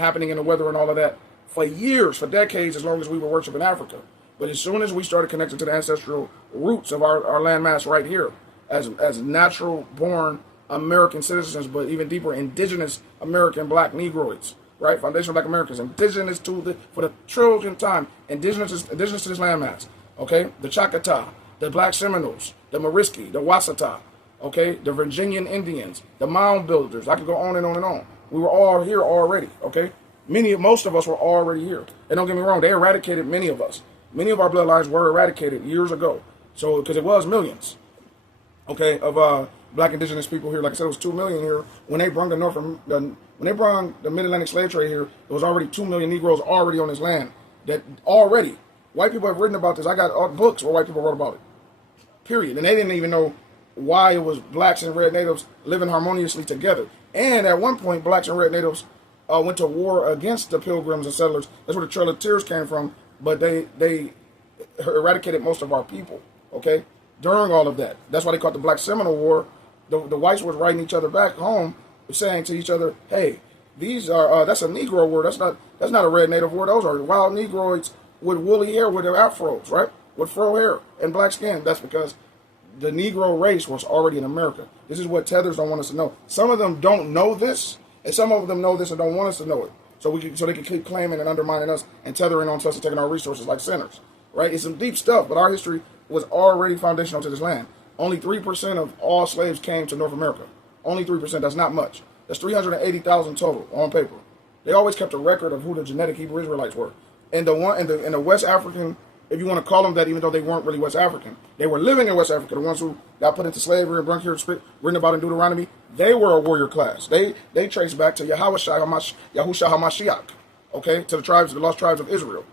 happening in the weather and all of that for years, for decades, as long as we were worshiping Africa. But as soon as we started connecting to the ancestral roots of our landmass right here, as natural born American citizens, but even deeper, indigenous American black Negroids, right? Foundational black Americans, indigenous for the trillionth time, indigenous to this landmass, okay? The Choctaw, the Black Seminoles, the Mariski, the Wasata, okay? The Virginian Indians, the Mound Builders. I could go on and on and on. We were all here already, okay? Most of us were already here. And don't get me wrong, they eradicated many of us. Many of our bloodlines were eradicated years ago. So, because it was millions, okay, of black indigenous people here. Like I said, it was 2 million here. When they brought when they brought the Mid-Atlantic slave trade here, it was already 2 million Negroes already on this land. That already, white people have written about this. I got books where white people wrote about it. Period. And they didn't even know why it was blacks and red natives living harmoniously together. And at one point, blacks and red natives went to war against the pilgrims and settlers. That's where the Trail of Tears came from. But they eradicated most of our people, okay, during all of that. That's why they called it the Black Seminole War. The whites were writing each other back home, saying to each other, hey, these are, that's a Negro war. That's not a red native war. Those are wild Negroids with woolly hair, with their afros, right? With fro hair and black skin. That's because the Negro race was already in America. This is what tethers don't want us to know. Some of them don't know this, and some of them know this and don't want us to know it. So they can keep claiming and undermining us and tethering on us and taking our resources like sinners, right? It's some deep stuff, but our history was already foundational to this land. Only 3% of all slaves came to North America. Only 3%. That's not much. That's 380,000 total on paper. They always kept a record of who the genetic Hebrew Israelites were. And the West African, if you want to call them that, even though they weren't really West African, they were living in West Africa. The ones who got put into slavery and brought here, written about in Deuteronomy, they were a warrior class. They trace back to Yahushua HaMashiach, okay, to the lost tribes of Israel.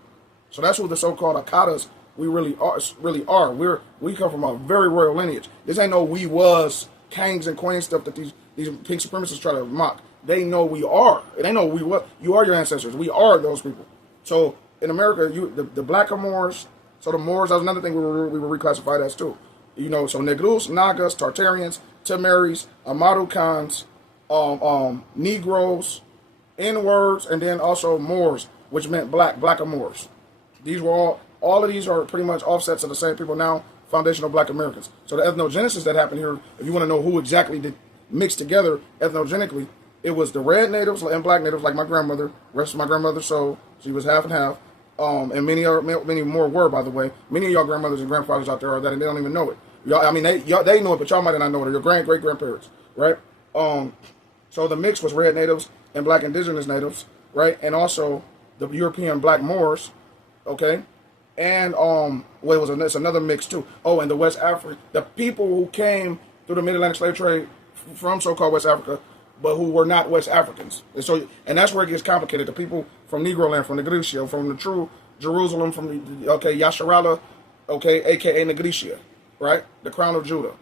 So that's who the so-called Akadas we really are. We come from a very royal lineage. This ain't no we was kings and queens stuff that these pink supremacists try to mock. They know we are. It ain't no we was. You are your ancestors. We are those people. So in America, the Blackamoors, so the Moors, that was another thing we were reclassified as too. You know, so Negrus, Nagas, Tartarians, Temeris, Amadukans, Negroes, N-words, and then also Moors, which meant Blackamoors. These were all of these are pretty much offsets of the same people now, foundational black Americans. So the ethnogenesis that happened here, if you want to know who exactly did mix together ethnogenically, it was the red natives and black natives, like my grandmother, rest of my grandmother's soul, she was half and half, and many more were, by the way. Many of y'all grandmothers and grandfathers out there are that, and they don't even know it. Y'all, I mean, they know it, but y'all might not know it. Or your great-grandparents, right? So the mix was red natives and black indigenous natives, right? And also the European black Moors, okay? And it's another mix too. Oh, and the West Africa, the people who came through the Mid-Atlantic slave trade from so-called West Africa, but who were not West Africans. And that's where it gets complicated. The people from Negro land, from Negritia, from the true Jerusalem, from Yasharallah, aka Negritia, right? The crown of Judah.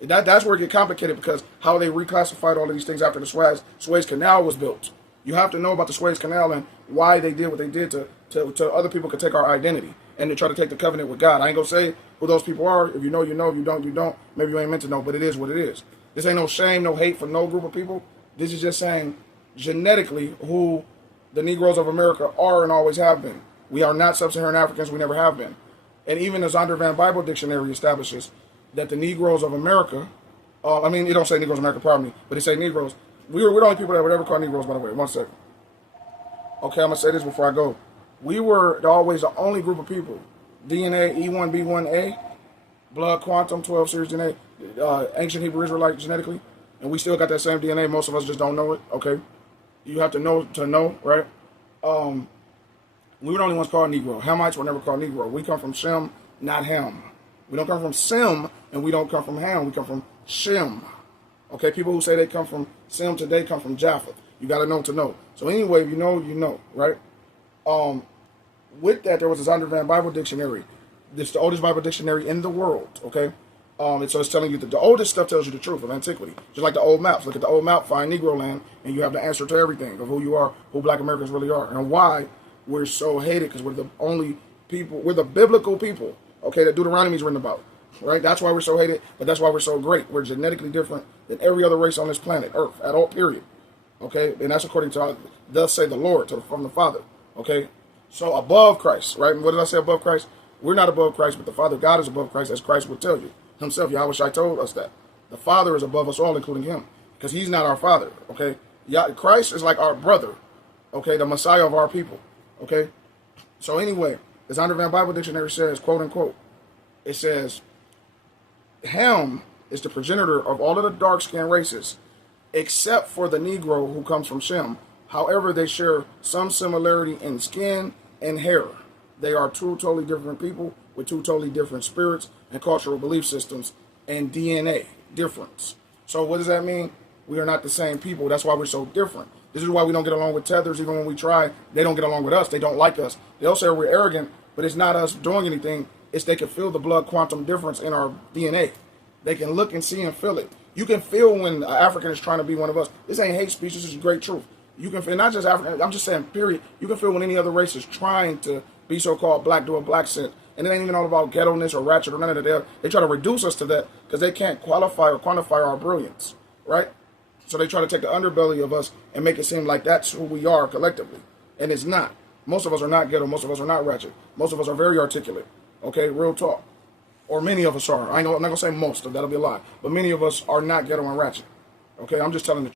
That's where it gets complicated because how they reclassified all of these things after the Suez Canal was built. You have to know about the Suez Canal and why they did what they did to other people could take our identity and to try to take the covenant with God. I ain't gonna say who those people are. If you know, you know. If you don't, you don't. Maybe you ain't meant to know, but it is what it is. This ain't no shame, no hate for no group of people. This is just saying genetically who the Negroes of America are and always have been. We are not sub-Saharan Africans. We never have been. And even the Zondervan Bible Dictionary establishes that the Negroes of America, it don't say Negroes of America, pardon me, but it say Negroes. We're the only people that would ever call Negroes, by the way. 1 second. Okay, I'm going to say this before I go. We were always the only group of people. DNA, E1B1A, blood quantum, 12 series DNA, ancient Hebrew Israelite genetically, and we still got that same DNA. Most of us just don't know it, okay? You have to know, right? We were the only ones called Negro. Hamites were never called Negro. We come from Shem, not Ham. We don't come from Sem, and we don't come from Ham. We come from Shem. Okay, people who say they come from Sem today come from Japheth. You got to know to know. So anyway, if you know, right? With that, there was a Zondervan Bible Dictionary. It's the oldest Bible dictionary in the world, okay? And so it's telling you that the oldest stuff tells you the truth of antiquity. Just like the old maps. Look at the old map, find Negro land, and you have the answer to everything of who you are, who black Americans really are, and why we're so hated, because we're the only people, we're the biblical people, okay, that Deuteronomy is written about, right? That's why we're so hated, but that's why we're so great. We're genetically different than every other race on this planet, Earth, at all, period. Okay, and that's according to thus say the Lord from the Father. Okay, so above Christ, right? What did I say above Christ? We're not above Christ, but the Father God is above Christ, as Christ would tell you himself. Yahweh Shai told us that the Father is above us all, including him, because he's not our Father. Okay, Christ is like our brother. Okay, the Messiah of our people. Okay, so anyway, as Undervan Bible Dictionary says, quote unquote, it says, Ham is the progenitor of all of the dark-skinned races, except for the Negro who comes from Shem. However, they share some similarity in skin and hair. They are two totally different people with two totally different spirits and cultural belief systems and DNA difference. So what does that mean? We are not the same people. That's why we're so different. This is why we don't get along with tethers. Even when we try, they don't get along with us. They don't like us. They'll say we're arrogant, but it's not us doing anything. It's they can feel the blood quantum difference in our DNA. They can look and see and feel it. You can feel when an African is trying to be one of us. This ain't hate speech. This is great truth. You can feel, not just African, I'm just saying, period. You can feel when any other race is trying to be so-called black, doing black sin. And it ain't even all about ghetto-ness or ratchet or none of that. They try to reduce us to that because they can't qualify or quantify our brilliance, right? So they try to take the underbelly of us and make it seem like that's who we are collectively. And it's not. Most of us are not ghetto. Most of us are not ratchet. Most of us are very articulate. Okay, real talk. Or many of us are. I'm not going to say most. That'll be a lie. But many of us are not ghetto and ratchet. Okay, I'm just telling the truth.